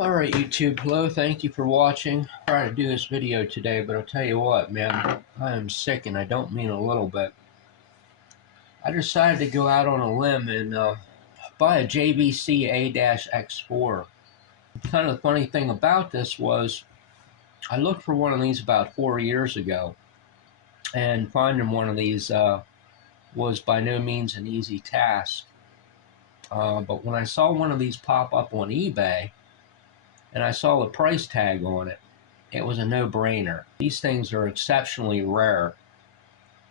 Alright YouTube, hello, thank you for watching. I'm trying to do this video today, but I'll tell you what, man, I am sick, and I don't mean a little bit. I decided to go out on a limb and buy a JVC A-X4. Kind of the funny thing about this was, I looked for one of these about 4 years ago, and finding one of these was by no means an easy task. But when I saw one of these pop up on eBay, and I saw the price tag on it, it was a no-brainer. These things are exceptionally rare.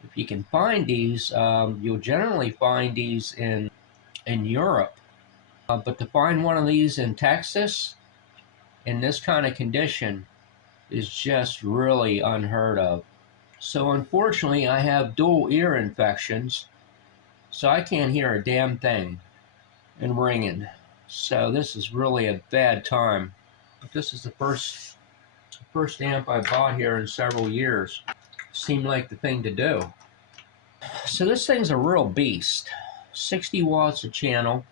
If you can find these, you'll generally find these in Europe. But to find one of these in Texas, in this kind of condition, is just really unheard of. So unfortunately, I have dual ear infections, so I can't hear a damn thing and ringing. So this is really a bad time. But this is the first amp I bought here in several years. Seemed like the thing to do. So this thing's a real beast. 60 watts a channel.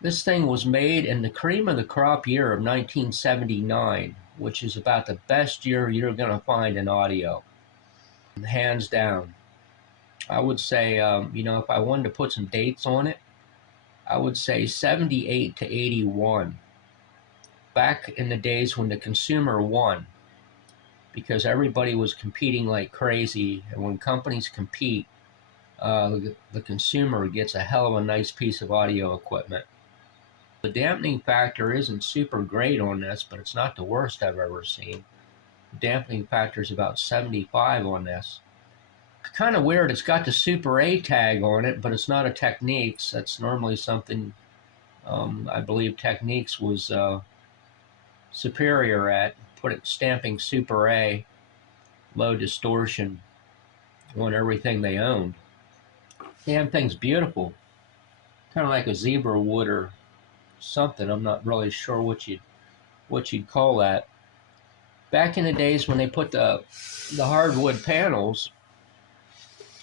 This thing was made in the cream of the crop year of 1979, which is about the best year you're going to find in audio. Hands down. I would say, if I wanted to put some dates on it, I would say 78 to 81. Back in the days when the consumer won, because everybody was competing like crazy, and when companies compete, the consumer gets a hell of a nice piece of audio equipment. The dampening factor isn't super great on this, but it's not the worst I've ever seen. The dampening factor is about 75 on this. Kind of weird, it's got the Super A tag on it, but it's not a Technics. That's normally something I believe Technics was superior at, stamping Super A, low distortion on everything they owned. Damn thing's beautiful. Kind of like a zebra wood or something. I'm not really sure what you'd call that. Back in the days when they put the hardwood panels,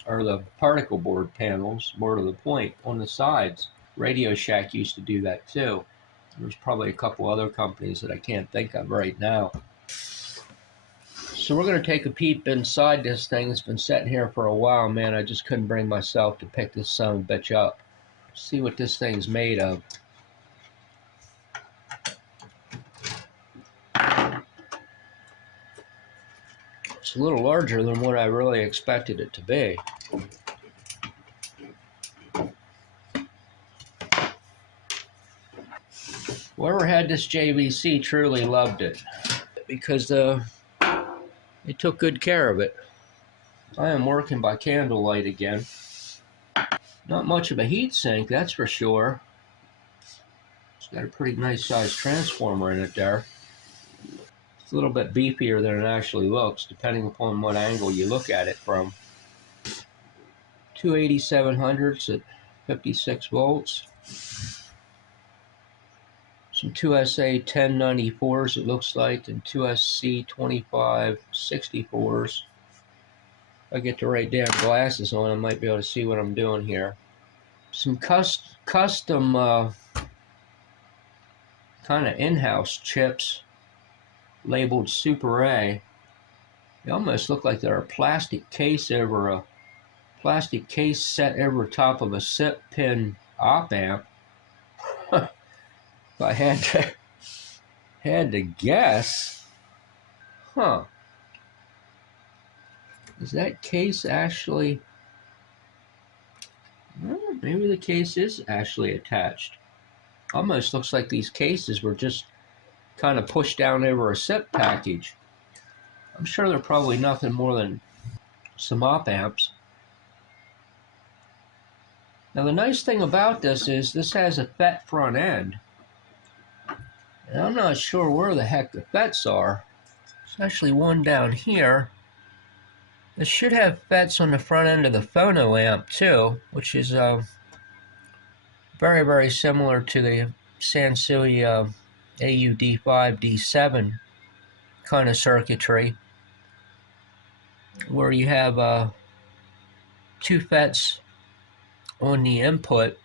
or the particle board panels, more to the point, on the sides, Radio Shack used to do that too. There's probably a couple other companies that I can't think of right now. So we're going to take a peep inside this thing. It's been sitting here for a while, man. I just couldn't bring myself to pick this son of a bitch up. See what this thing's made of. It's a little larger than what I really expected it to be. Whoever had this JVC truly loved it, because they took good care of it. I am working by candlelight again. Not much of a heat sink, that's for sure. It's got a pretty nice sized transformer in it there. It's a little bit beefier than it actually looks, depending upon what angle you look at it from. 28700s at 56 volts. Some 2SA 1094s it looks like, and 2SC 2564s. If I get the right damn glasses on, I might be able to see what I'm doing here. Some custom kind of in-house chips labeled Super A. They almost look like they're a plastic case set over top of a SIP pin op amp. If I had to guess, is that case actually? Well, maybe the case is actually attached. Almost looks like these cases were just kind of pushed down over a SIP package. I'm sure they're probably nothing more than some op amps. Now the nice thing about this is this has a FET front end. And I'm not sure where the heck the FETs are. There's actually one down here. This should have FETs on the front end of the phono amp too, which is very, very similar to the Sansui AU-D5, D7 kind of circuitry, where you have two FETs on the input,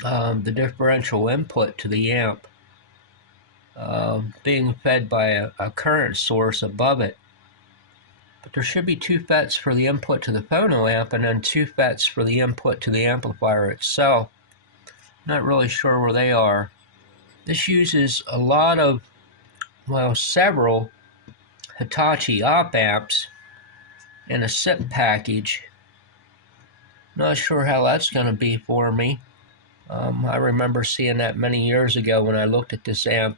the differential input to the amp. being fed by a current source above it. But there should be 2 FETs for the input to the phono amp and then 2 FETs for the input to the amplifier itself. Not really sure where they are. This uses a lot of, well, several Hitachi op amps in a SIP package. Not sure how that's going to be for me. I remember seeing that many years ago when I looked at this amp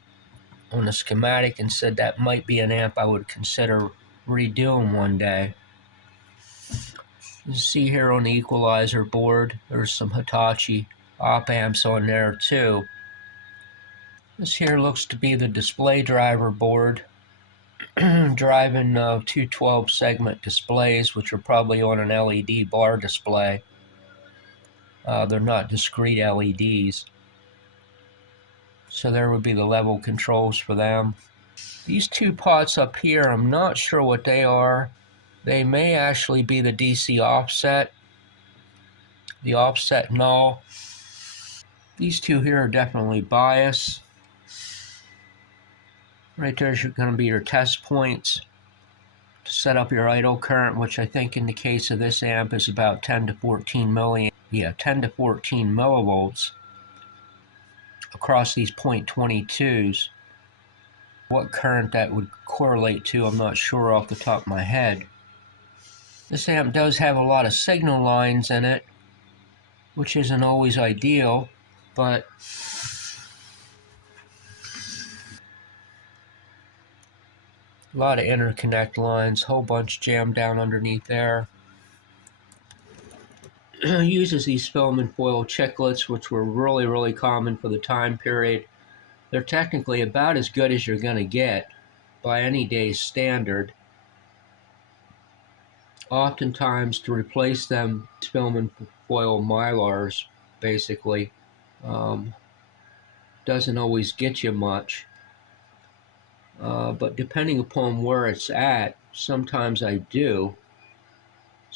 on the schematic and said that might be an amp I would consider redoing one day. You see here on the equalizer board, there's some Hitachi op amps on there too. This here looks to be the display driver board, driving 2 12-segment displays, which are probably on an LED bar display. They're not discrete LEDs. So there would be the level controls for them. These 2 pots up here, I'm not sure what they are. They may actually be the DC offset, the offset null. These 2 here are definitely bias. Right there's going to be your test points to set up your idle current, which I think in the case of this amp is about 10 to 14 milliamps. Yeah, 10 to 14 millivolts across these 0.22s. What current that would correlate to, I'm not sure off the top of my head. This amp does have a lot of signal lines in it, which isn't always ideal, but a lot of interconnect lines, whole bunch jammed down underneath there. Uses these film and foil chiclets, which were really common for the time period. They're technically about as good as you're going to get by any day's standard. Oftentimes, to replace them, film and foil mylars, basically, doesn't always get you much. But depending upon where it's at, sometimes I do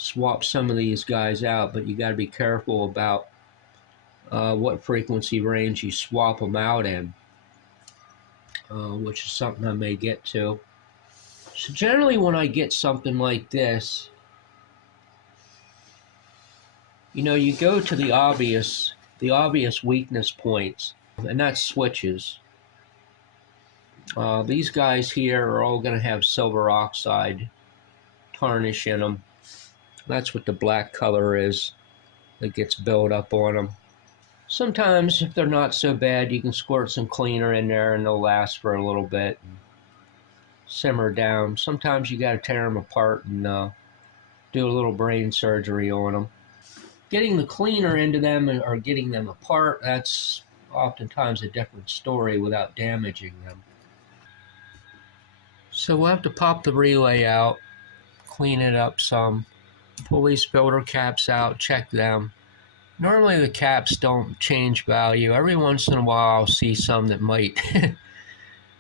swap some of these guys out, but you got to be careful about what frequency range you swap them out in, which is something I may get to. So generally when I get something like this, you know, you go to the obvious weakness points, and that's switches. These guys here are all going to have silver oxide tarnish in them. That's what the black color is that gets built up on them. Sometimes, if they're not so bad, you can squirt some cleaner in there and they'll last for a little bit and simmer down. Sometimes you got to tear them apart and do a little brain surgery on them. Getting the cleaner into them or getting them apart, that's oftentimes a different story without damaging them. So we'll have to pop the relay out, clean it up some, pull these filter caps out, check them. Normally the caps don't change value. Every once in a while I'll see some that might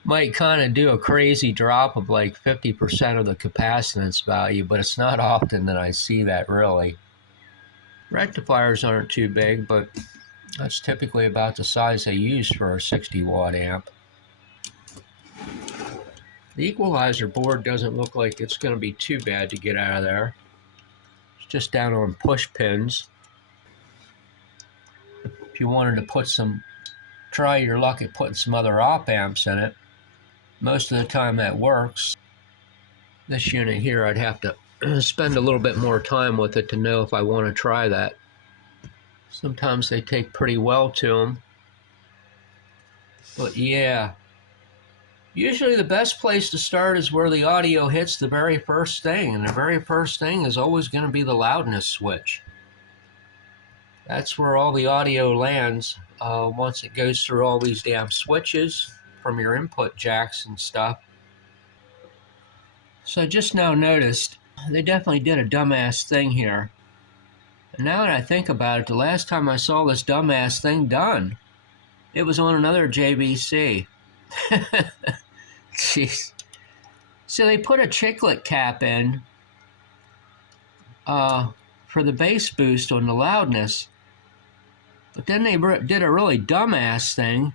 might kind of do a crazy drop of like 50% of the capacitance value, but it's not often that I see that really. Rectifiers aren't too big, but that's typically about the size they use for a 60-watt amp. The equalizer board doesn't look like it's going to be too bad to get out of there. It's just down on push pins. If you wanted to put try your luck at putting some other op amps in it, most of the time that works. This unit here, I'd have to spend a little bit more time with it to know if I want to try that. Sometimes they take pretty well to them. But yeah, usually the best place to start is where the audio hits the very first thing, and the very first thing is always going to be the loudness switch. That's where all the audio lands once it goes through all these damn switches from your input jacks and stuff. So I just now noticed they definitely did a dumbass thing here. And now that I think about it, the last time I saw this dumbass thing done, it was on another JVC. Jeez. So they put a chiclet cap in for the bass boost on the loudness, but then they did a really dumbass thing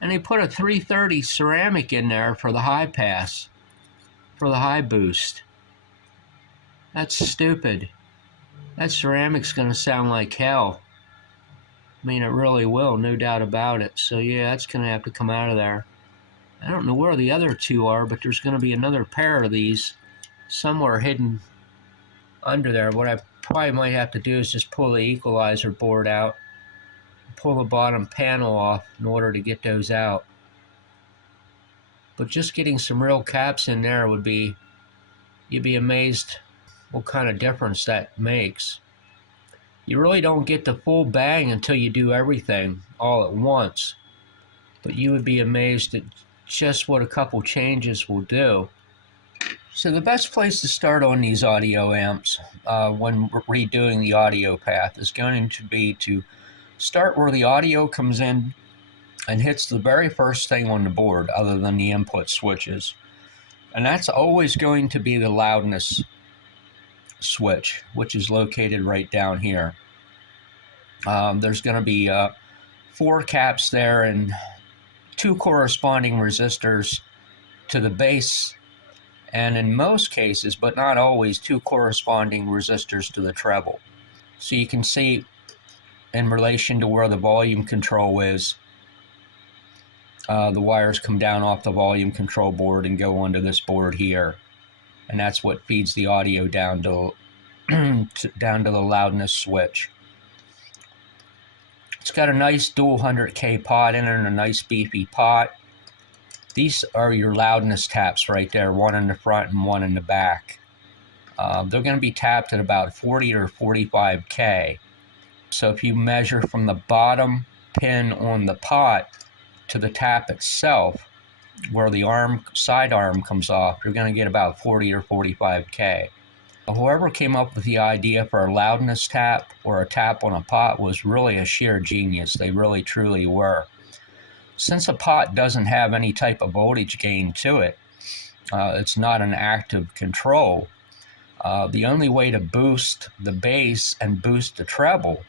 And they put a 330 ceramic in there for the high pass, for the high boost. That's stupid. That ceramic's going to sound like hell. I mean, it really will, no doubt about it. So yeah, that's going to have to come out of there. I don't know where the other two are, but there's going to be another pair of these somewhere hidden under there. What I probably might have to do is just pull the equalizer board out, pull the bottom panel off in order to get those out. But just getting some real caps in there would be, you'd be amazed what kind of difference that makes. You really don't get the full bang until you do everything all at once, but you would be amazed at just what a couple changes will do. So the best place to start on these audio amps when redoing the audio path is going to be to start where the audio comes in and hits the very first thing on the board other than the input switches. And that's always going to be the loudness switch, which is located right down here. There's going to be 4 caps there and 2 corresponding resistors to the bass, and in most cases, but not always, 2 corresponding resistors to the treble. So you can see in relation to where the volume control is, the wires come down off the volume control board and go onto this board here, and that's what feeds the audio down to down to the loudness switch. It's got a nice dual 100K pot in it and a nice beefy pot. These are your loudness taps right there, one in the front and one in the back. They're going to be tapped at about 40 or 45K. So if you measure from the bottom pin on the pot to the tap itself, where the side arm comes off, you're going to get about 40 or 45K. Whoever came up with the idea for a loudness tap or a tap on a pot was really a sheer genius. They really truly were. Since a pot doesn't have any type of voltage gain to it, it's not an active control. The only way to boost the bass and boost the treble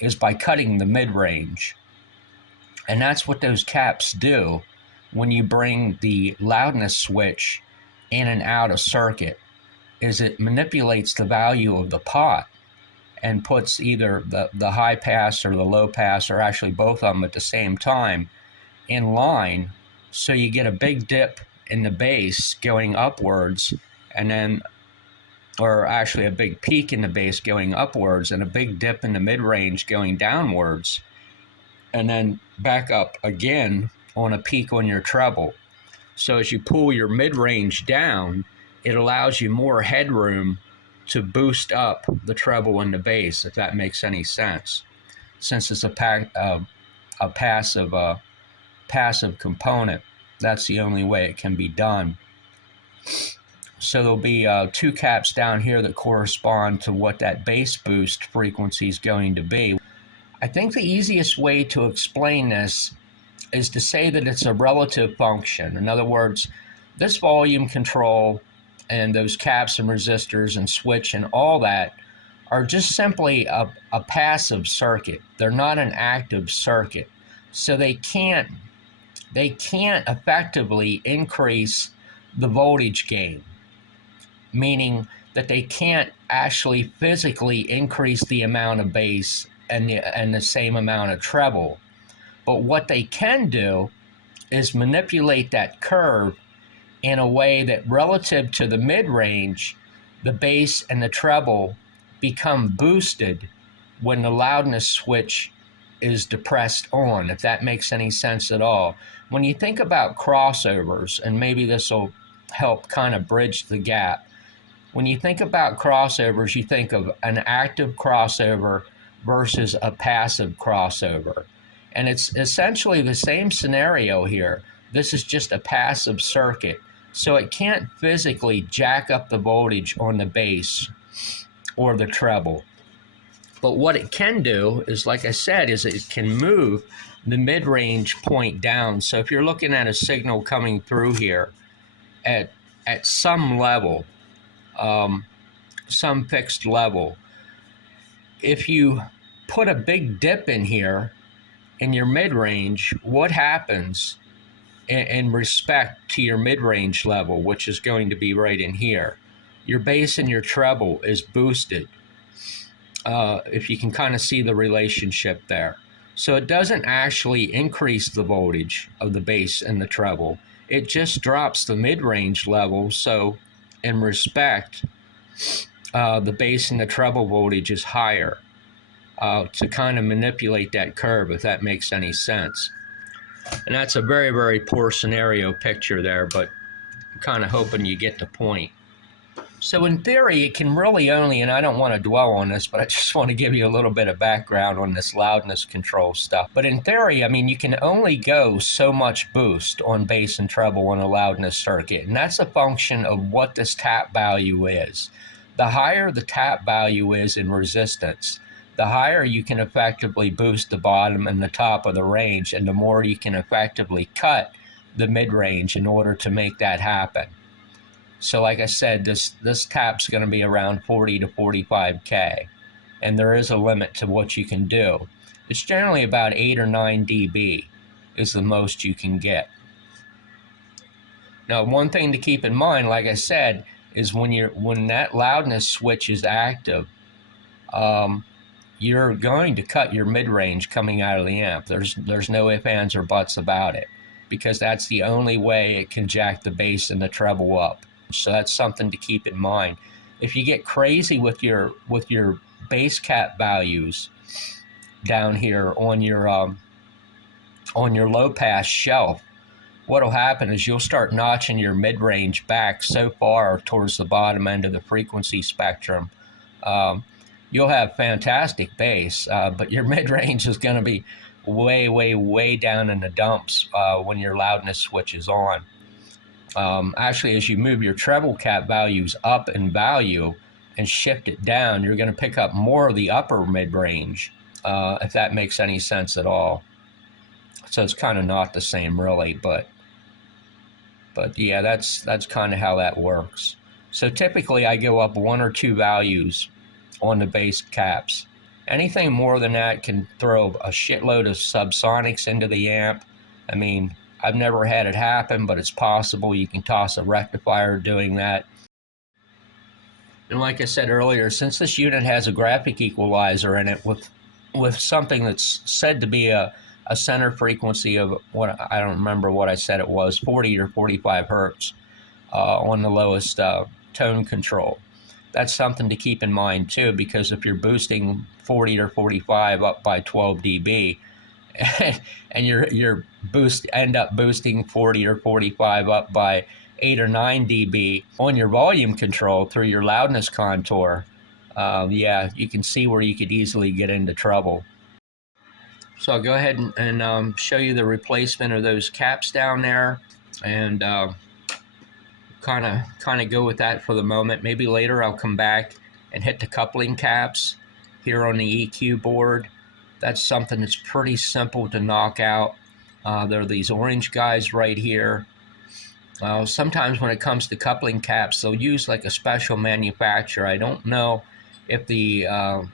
is by cutting the mid-range. And that's what those caps do when you bring the loudness switch in and out of circuit, is it manipulates the value of the pot and puts either the high pass or the low pass, or actually both of them at the same time, in line, so you get a big dip in the bass going upwards, and then, or actually a big peak in the bass going upwards and a big dip in the mid-range going downwards, and then back up again on a peak on your treble. So as you pull your mid-range down, it allows you more headroom to boost up the treble and the bass, if that makes any sense. Since it's a passive component, that's the only way it can be done. So there'll be 2 caps down here that correspond to what that bass boost frequency is going to be. I think the easiest way to explain this is to say that it's a relative function. In other words, this volume control and those caps and resistors and switch and all that are just simply a passive circuit. They're not an active circuit. So they can't effectively increase the voltage gain, meaning that they can't actually physically increase the amount of bass and the same amount of treble. But what they can do is manipulate that curve in a way that relative to the mid-range, the bass and the treble become boosted when the loudness switch is depressed on, if that makes any sense at all. When you think about crossovers, and maybe this will help kind of bridge the gap, when you think about crossovers, you think of an active crossover versus a passive crossover. And it's essentially the same scenario here. This is just a passive circuit. So it can't physically jack up the voltage on the bass or the treble. But what it can do is, like I said, is it can move the mid-range point down. So if you're looking at a signal coming through here at some level, some fixed level, if you put a big dip in here in your mid-range, what happens in respect to your mid-range level, which is going to be right in here. Your bass and your treble is boosted, if you can kind of see the relationship there. So it doesn't actually increase the voltage of the bass and the treble. It just drops the mid-range level, so in respect, the bass and the treble voltage is higher, to kind of manipulate that curve, if that makes any sense. And that's a very, very poor scenario picture there, but I'm kind of hoping you get the point. So in theory, it can really only, and I don't want to dwell on this, but I just want to give you a little bit of background on this loudness control stuff. But in theory, I mean, you can only go so much boost on bass and treble on a loudness circuit, and that's a function of what this tap value is. The higher the tap value is in resistance, the higher you can effectively boost the bottom and the top of the range, and the more you can effectively cut the mid-range in order to make that happen. So like I said, this tap's going to be around 40 to 45K, and there is a limit to what you can do. It's generally about 8 or 9 dB is the most you can get. Now, one thing to keep in mind, like I said, is when that loudness switch is active, you're going to cut your mid-range coming out of the amp. There's no ifs, ands, or buts about it, because that's the only way it can jack the bass and the treble up. So that's something to keep in mind. If you get crazy with your bass cap values down here on your low pass shelf, what'll happen is you'll start notching your mid-range back so far towards the bottom end of the frequency spectrum. You'll have fantastic bass, but your mid-range is going to be way, way, way down in the dumps when your loudness switch is on. Actually, as you move your treble cap values up in value and shift it down, you're going to pick up more of the upper mid-range, if that makes any sense at all. So it's kind of not the same, really, but yeah, that's kind of how that works. So typically, I go up 1 or 2 values on the bass caps. Anything more than that can throw a shitload of subsonics into the amp. I mean, I've never had it happen, but it's possible. You can toss a rectifier doing that. And like I said earlier, since this unit has a graphic equalizer in it with something that's said to be a center frequency of, what I don't remember what I said it was, 40 or 45 hertz on the lowest tone control. That's something to keep in mind too, because if you're boosting 40 or 45 up by 12 dB, and you're end up boosting 40 or 45 up by 8 or 9 dB on your volume control through your loudness contour, yeah, you can see where you could easily get into trouble. So I'll go ahead and show you the replacement of those caps down there, and kind of go with that for the moment. Maybe later I'll come back and hit the coupling caps here on the EQ board. That's something that's pretty simple to knock out. There are these orange guys right here. Sometimes when it comes to coupling caps, they'll use like a special manufacturer. I don't know if the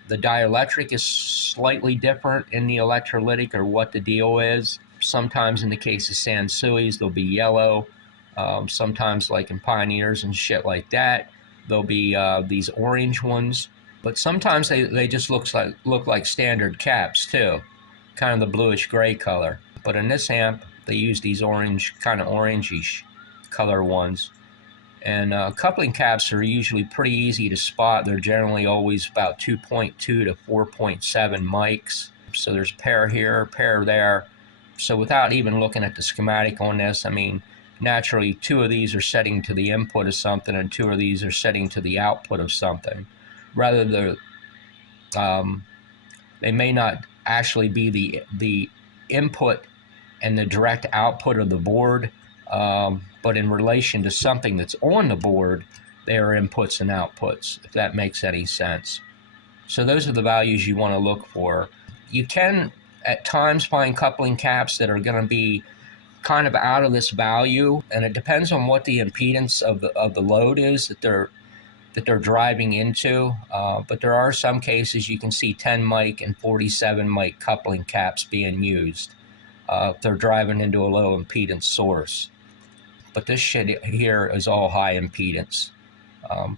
dielectric is slightly different in the electrolytic or what the deal is. Sometimes in the case of Sansui's, they'll be yellow. Sometimes like in Pioneers and shit like that, there'll be these orange ones. But sometimes they just look like standard caps too, kind of the bluish gray color. But in this amp, they use these orange, kind of orangish color ones. And coupling caps are usually pretty easy to spot. They're generally always about 2.2 to 4.7 mics. So there's a pair here, a pair there. So without even looking at the schematic on this, I mean, naturally 2 of these are setting to the input of something and 2 of these are setting to the output of something. Rather, they may not actually be the input and the direct output of the board, but in relation to something that's on the board, they are inputs and outputs, if that makes any sense. So those are the values you want to look for. You can at times find coupling caps that are going to be kind of out of this value, and it depends on what the impedance of the load is that they're that they're driving into, but there are some cases you can see 10 mic and 47 mic coupling caps being used if they're driving into a low impedance source. But this shit here is all high impedance,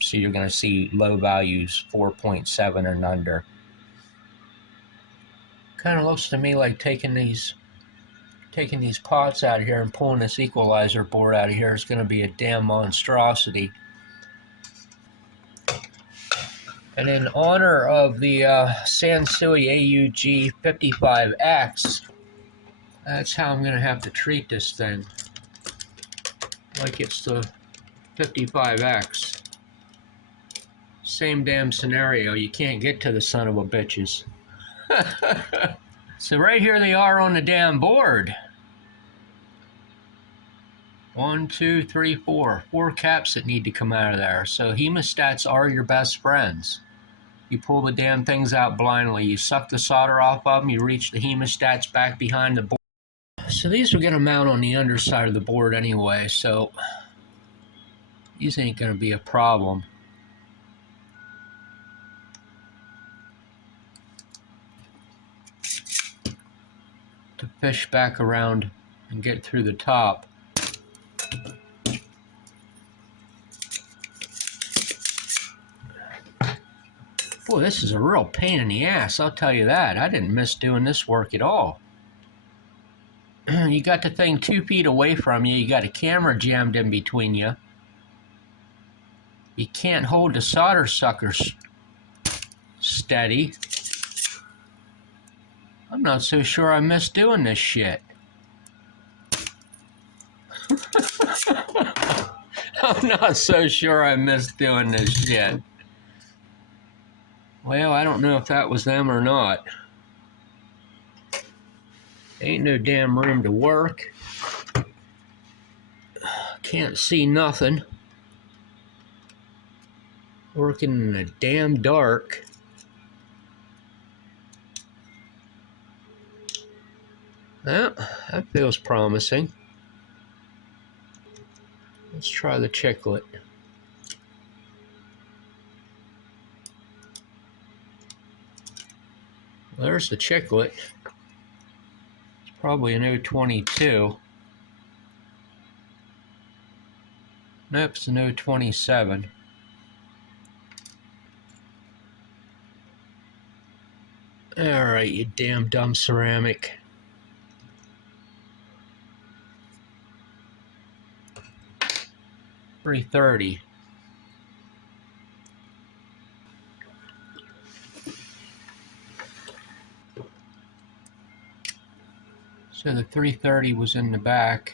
so you're going to see low values 4.7 and under. Kind of looks to me like taking these pots out of here and pulling this equalizer board out of here is going to be a damn monstrosity. And in honor of the Sansui AUG55X, that's how I'm going to have to treat this thing. Like it's the 55X. Same damn scenario. You can't get to the son of a bitches. So right here they are on the damn board. 1, 2, 3, 4. 4 caps that need to come out of there. So hemostats are your best friends. You pull the damn things out blindly. You suck the solder off of them. You reach the hemostats back behind the board. So these are going to mount on the underside of the board anyway. So these ain't going to be a problem. To fish back around and get through the top. Boy, this is a real pain in the ass, I'll tell you that. I didn't miss doing this work at all. You got the thing 2 feet away from you. You got a camera jammed in between you. You can't hold the solder suckers steady. I'm not so sure I missed doing this shit. I'm not so sure I missed doing this shit. Well, I don't know if that was them or not. Ain't no damn room to work. Can't see nothing. Working in the damn dark. Well, that feels promising. Let's try the chiclet. There's the chiclet. It's probably an 022. Nope, it's an 027. Alright, you damn dumb ceramic. $330. So the 330 was in the back.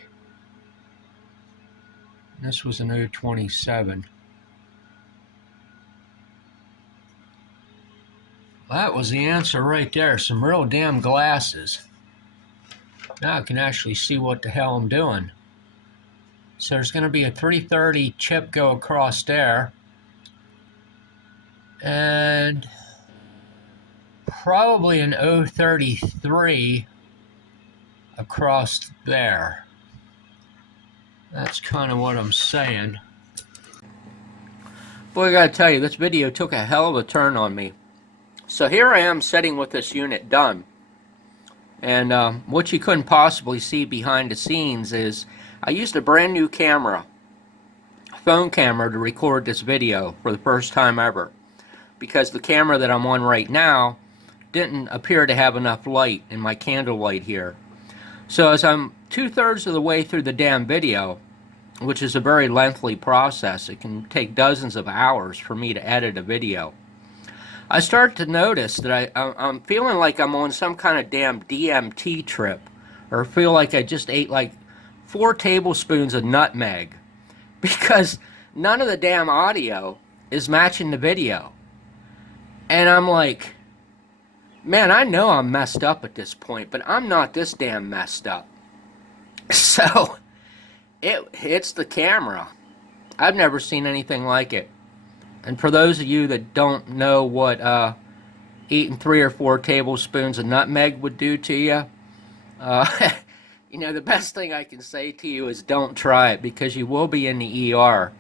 This was an 027. That was the answer right there. Some real damn glasses. Now I can actually see what the hell I'm doing. So there's going to be a 330 chip go across there. And probably an 033 across there. That's kind of what I'm saying. Boy, I gotta tell you, this video took a hell of a turn on me. So here I am sitting with this unit done. And what you couldn't possibly see behind the scenes is I used a brand new camera, phone camera, to record this video for the first time ever. Because the camera that I'm on right now didn't appear to have enough light in my candle light here. So as I'm 2/3 of the way through the damn video, which is a very lengthy process, it can take dozens of hours for me to edit a video, I start to notice that I'm feeling like I'm on some kind of damn DMT trip, or feel like I just ate like 4 tablespoons of nutmeg, because none of the damn audio is matching the video. And I'm like, man, I know I'm messed up at this point, but I'm not this damn messed up. So it's the camera. I've never seen anything like it. And for those of you that don't know what eating 3 or 4 tablespoons of nutmeg would do to you, you know, the best thing I can say to you is don't try it, because you will be in the ER.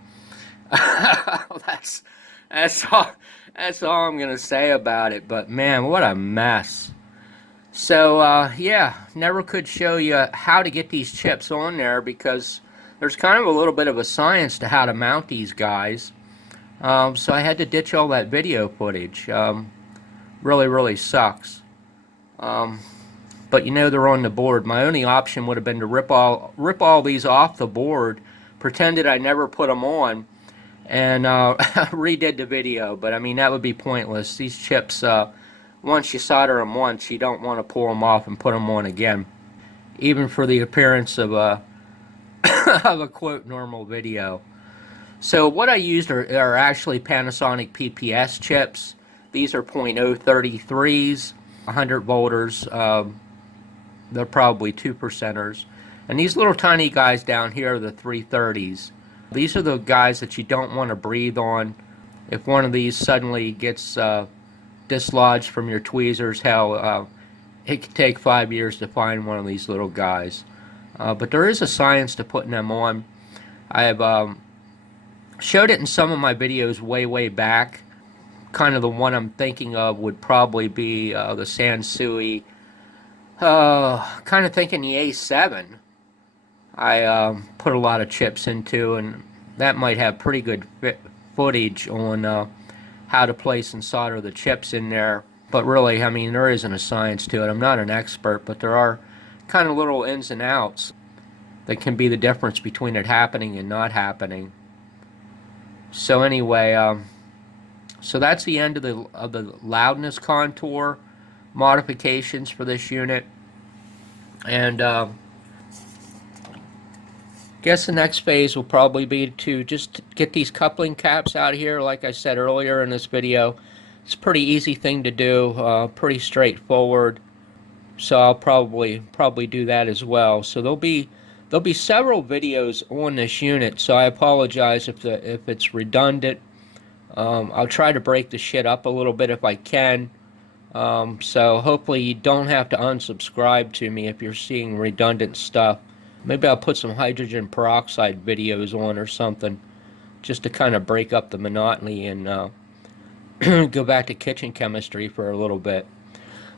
That's all. That's all I'm gonna say about it. But man, what a mess. So yeah, never could show you how to get these chips on there because there's kind of a little bit of a science to how to mount these guys. So I had to ditch all that video footage. Really sucks. But you know they're on the board. My only option would have been to rip all these off the board, pretended I never put them on, and redid the video. But I mean that would be pointless. These chips, once you solder them once, you don't want to pull them off and put them on again, even for the appearance of a of a quote normal video. So what I used are actually Panasonic PPS chips. These are .033s, 100 volters. They're probably 2%ers. And these little tiny guys down here are the 330s. These are the guys that you don't want to breathe on. If one of these suddenly gets dislodged from your tweezers, hell, it could take 5 years to find one of these little guys. But there is a science to putting them on. I have showed it in some of my videos way back. Kind of the one I'm thinking of would probably be the Sansui. Kind of thinking the A7. I put a lot of chips into, and that might have pretty good footage on how to place and solder the chips in there. But really, I mean, there isn't a science to it. I'm not an expert, but there are kind of little ins and outs that can be the difference between it happening and not happening. So anyway, so that's the end of the loudness contour modifications for this unit. And guess the next phase will probably be to just get these coupling caps out of here. Like I said earlier in this video, it's a pretty easy thing to do, pretty straightforward. So I'll probably do that as well. So there'll be several videos on this unit. So I apologize if it's redundant. I'll try to break the shit up a little bit if I can. So hopefully you don't have to unsubscribe to me if you're seeing redundant stuff. Maybe I'll put some hydrogen peroxide videos on or something, just to kind of break up the monotony and go back to kitchen chemistry for a little bit.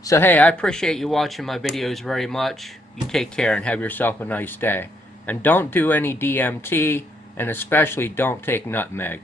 So hey, I appreciate you watching my videos very much. You take care and have yourself a nice day. And don't do any DMT, and especially don't take nutmeg.